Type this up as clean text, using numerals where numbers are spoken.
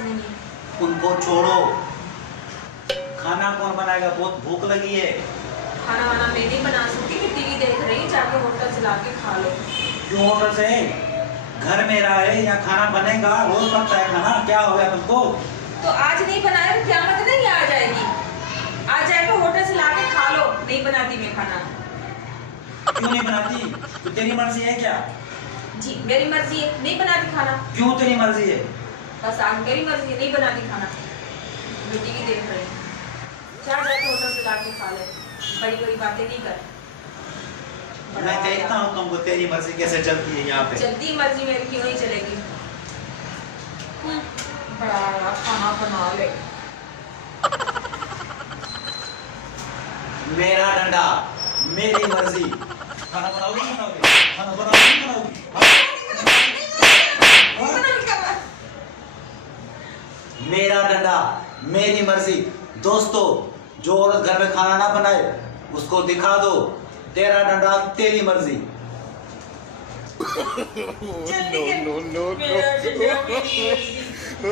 नहीं। उनको छोड़ो, खाना कौन बनाएगा? बहुत भूख लगी है। खाना वाना मैं नहीं बना सकती, मैं टीवी देख रही हूँ, जाके होटल से लाके खा लो। क्यों होटल से? घर मेरा है, यहाँ खाना बनेगा, रोज बनता है खाना। क्या हो गया तुमको? तो आज नहीं बनाया तो क्या मतलब नहीं आ जाएगी? आ जाएगा होटल से लाके खा लो। नहीं बनाती मैं खाना। क्यों नहीं बनाती? तो तेरी मर्जी है क्या? जी मेरी मर्जी है, नहीं बनाती खाना। क्यों तेरी मर्जी है? बस आज मेरी मर्जी है, नहीं बनाती खाना। मैं टीवी देख रही हूँ, जाके होटल से लाके खा ले। बड़ी बड़ी बातें नहीं कर। मैं देखता हूँ तुमको तेरी मर्जी कैसे चलती है यहाँ पे। चलती मर्जी मेरी क्यों नहीं चलेगी? बड़ा खाना बना ले। मेरा डंडा, मेरी मर्जी। खाना बनाओगी नहीं बनाओगी? खाना बनाओगी नहीं बनाओगी? मेरा डंडा, मेरी मर्जी। दोस्तों, जो औरत घर में खाना ना बनाए उसको दिखा दो, तेरा डंडा तेरी मर्जी। No.